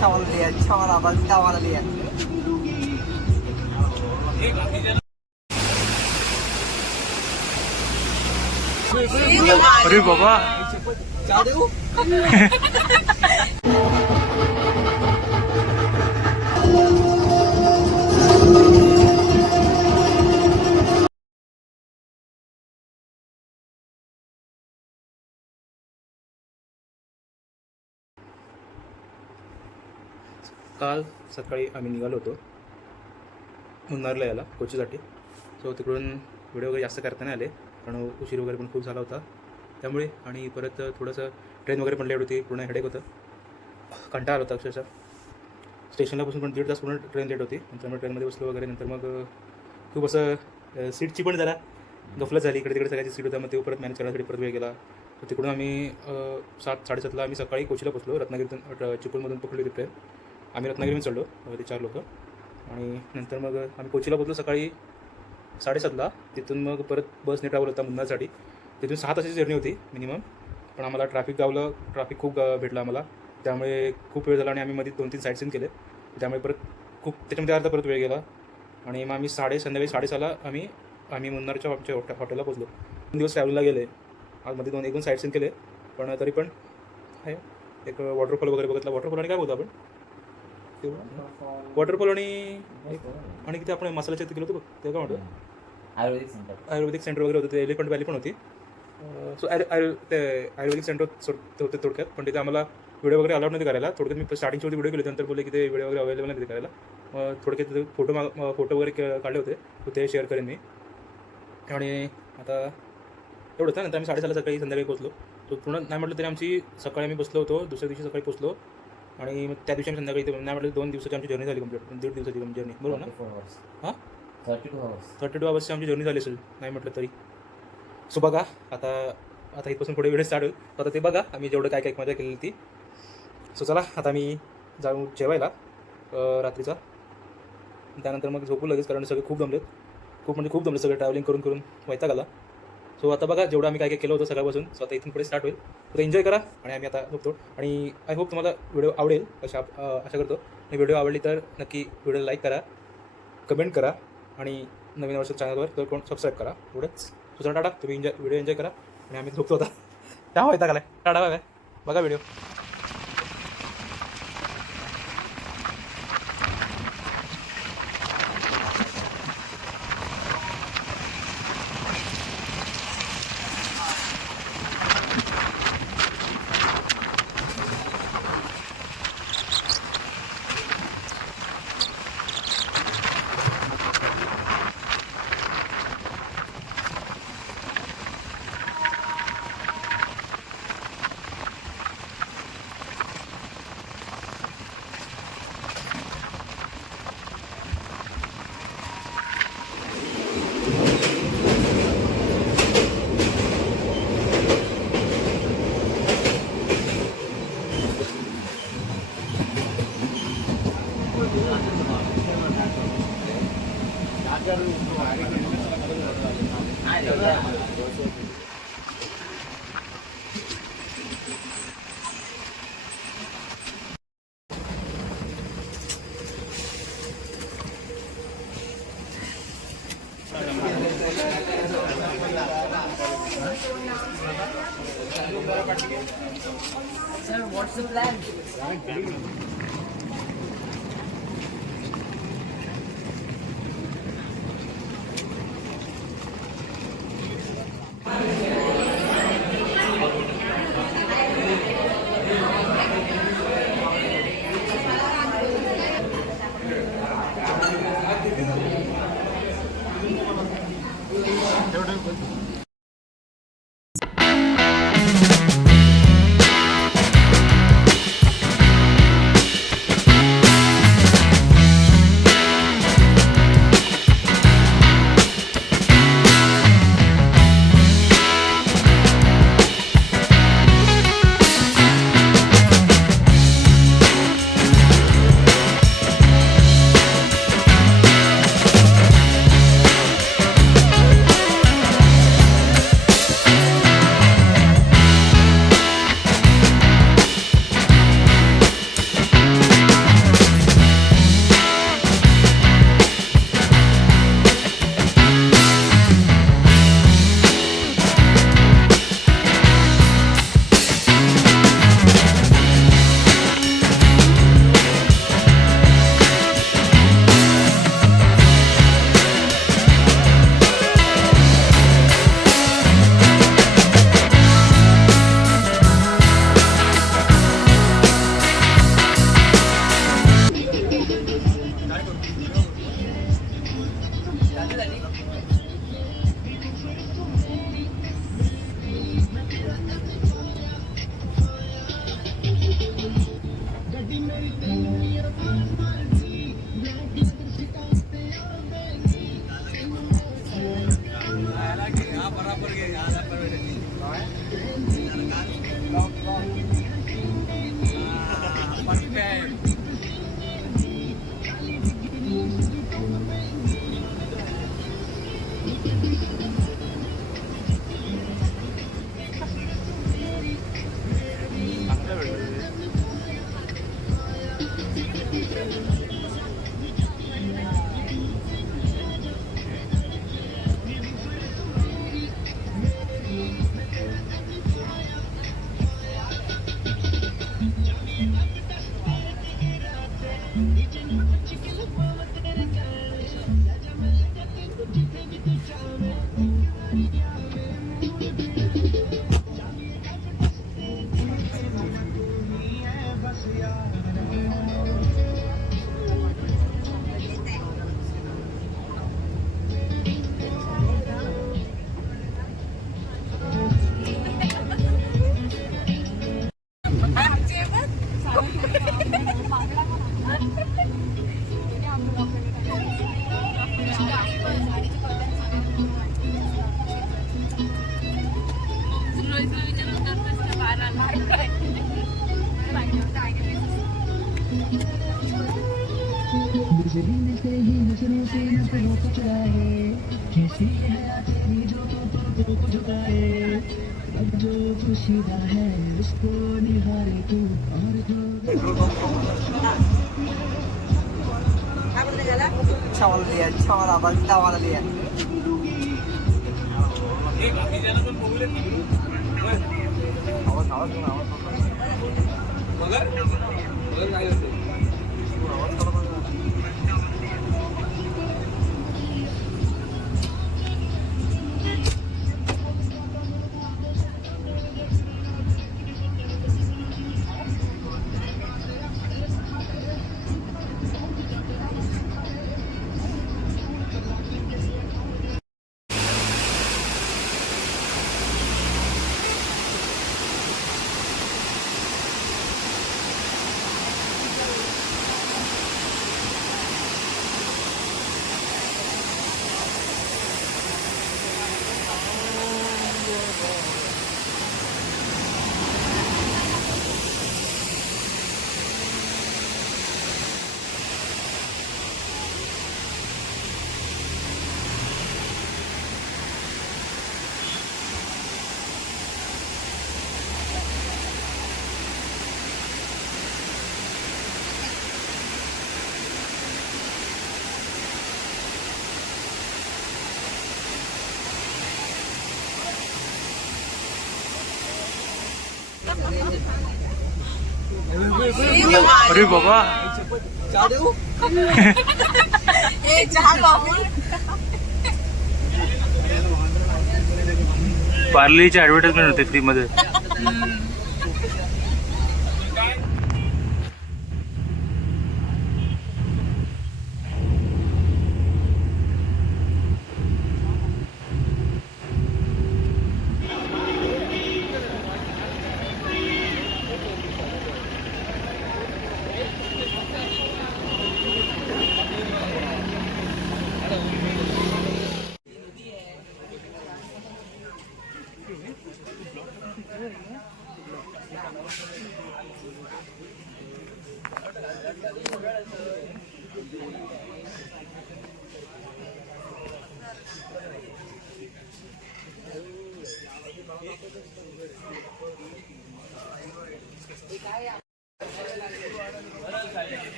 अच्छा वाला लिया, अच्छा वाला बंदा वाला लिया। अरे बाबा जादू काल सकाळी आम्ही निघालो होतो मुन्नारला यायला कोचीसाठी. सो तिकडून व्हिडिओ वगैरे जास्त करता नाही आले कारण उशीर वगैरे पण खूप झाला होता त्यामुळे. आणि परत थोडंसं ट्रेन वगैरे पण लेट होती, पूर्ण हेडेक होतं, कंटाळा आला होता अक्षरशः. स्टेशनला बसून पण 1.5 तास पूर्ण ट्रेन लेट होती. त्यामुळे ट्रेनमध्ये बसलो वगैरे. नंतर मग खूप असं सीटची पण जरा गफलत झाली, इकडे तिकडे सगळ्याची सीट होता. मग ते परत मॅनेज करण्यासाठी परत वेळ गेला. तर तिकडून आम्ही 7-7:30ला आम्ही सकाळी कोचीला पोचलो. रत्नागिरीतून चिपळूणमधून पकडली होती ट्रेन. आम्ही रत्नागिरीमध्ये चढलो ते 4 लोक. आणि नंतर मग आम्ही कोचीला पोचलो सकाळी 7:30ला. तिथून मग परत बसने ट्रॅव्हल होता मुन्नारसाठी. तिथून 6 तासाची जर्नी होती मिनिमम. पण आम्हाला ट्रॅफिक खूप भेटलं आम्हाला, त्यामुळे खूप वेळ झाला. आणि आम्ही मध्ये 2-3 साईट सीन केले, त्यामुळे परत खूप त्याच्यामध्ये अर्धा परत वेळ गेला. आणि मग आम्ही संध्याकाळी 6:30ला आम्ही मुन्नारच्या हॉटेलला पोचलो. 2 दिवस ट्रॅव्हलिंगला गेले. आज मध्ये 1-2 साईट सीन केले, पण तरी पण आहे. एक वॉटरफॉल वगैरे बघितला. वॉटरफॉल आणि काय बोलतो आपण, वॉटरफॉल आणि किती आपण मसाल्याच्या तिथे गेलो होतो ते काय म्हणतो, आयुर्वेदिक सेंटर वगैरे होतं. ते एलिफंट व्हॅली पण होती. सो ते आयुर्वेदिक सेंटर होते थोडक्यात. पण तिथे आम्हाला व्हिडिओ वगैरे अलाउड नाही करायला. थोडक्यात मी स्टार्टिंगचे व्हिडिओ केले, नंतर बोलले की ते व्हिडिओ वगैरे अवेलेबल नाही करायला. थोडक्यात तिथे फोटो वगैरे काढले होते, तर ते शेअर करेन मी. आणि आता एवढंच. नंतर आम्ही 6:30ला संध्याकाळी पोचलो. तो पूर्ण नाही म्हटलं तरी आमची सकाळी आम्ही बसलो होतो, दुसऱ्या दिवशी सकाळी पोचलो. आणि मग त्या दिवशी आम्ही संध्याकाळी नाही म्हटलं 2 दिवसाची आमची जर्नी झाली कंप्लीट. 1.5 दिवसाची जर्नी, बरोबर ना? हां, 32 आवर्सची आमची जर्नी झाली असेल नाही म्हटलं तरी. सो बघा आता इथपासून पुढे व्हिडिओ स्टार्ट होईल. आता ते बघा आम्ही जेवढं काय मजा केलेली ती. सो चला आता आम्ही जाऊ जेवायला रात्रीचा. त्यानंतर मग झोपू लगेच, कारण सगळे खूप दमले सगळं ट्रॅव्हलिंग करून वैताग आला. सो आता बघा जेवढं आम्ही काय केलं होतं सकाळपासून. सो आता इथून पुढे स्टार्ट होईल. तर एन्जॉय करा. आणि आम्ही आता झोपतो. आणि आय होप तुम्हाला व्हिडिओ आवडेल आशा करतो. आणि व्हिडिओ आवडली तर नक्की व्हिडिओ लाईक करा, कमेंट करा. आणि नवीन वर्षाच्या चॅनलवर तर कोण सबस्क्राईब करा. एवढंच. सुचना टाटा. तुम्ही व्हिडिओ एन्जॉय करा. आणि आम्ही झोपतो आता. त्या वैताग आलाय. Tata bye. बघा video. Sir, what's the plan? अच्छा वाला लिया, अच्छा वाला बंदा वाला लिया। अरे बाबा चहा देऊ? पार्लेची ऍडव्हर्टाइजमेंट होते फ्री मध्ये.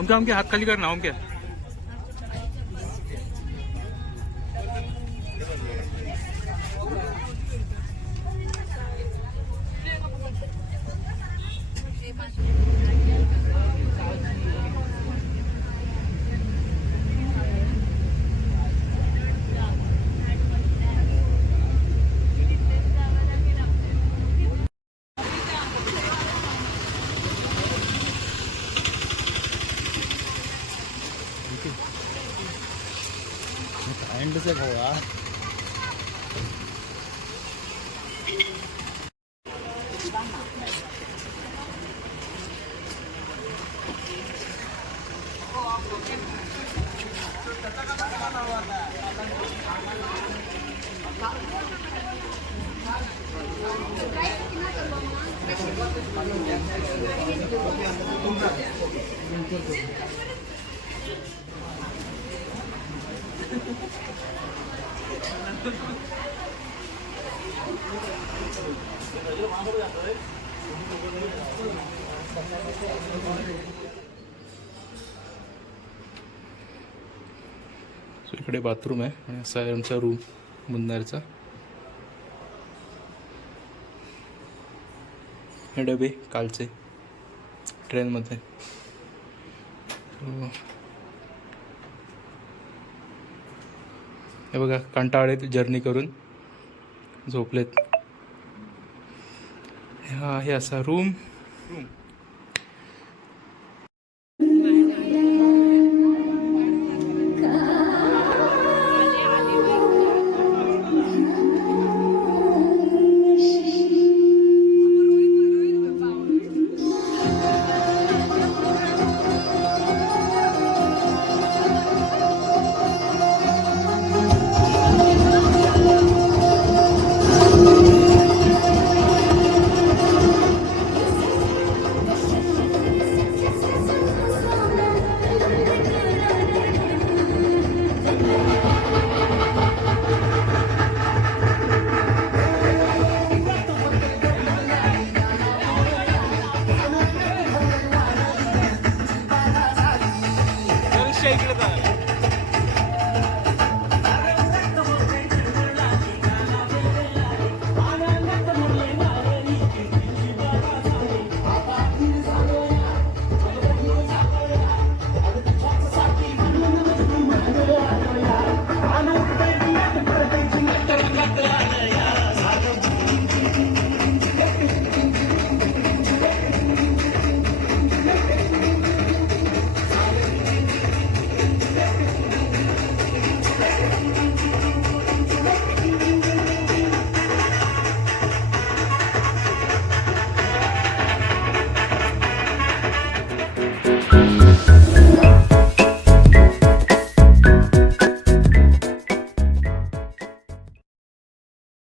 ओमके हात खाली कर ना ओमके. एंड से भावा सो इकडे बाथरूम आहे आणि असा आहे आमचा रूम मुन्नारचा. हे डबे कालचे ट्रेनमध्ये. हे बघा कंटाळेत जर्नी करून झोपलेत. हा हे असा रूम इकडे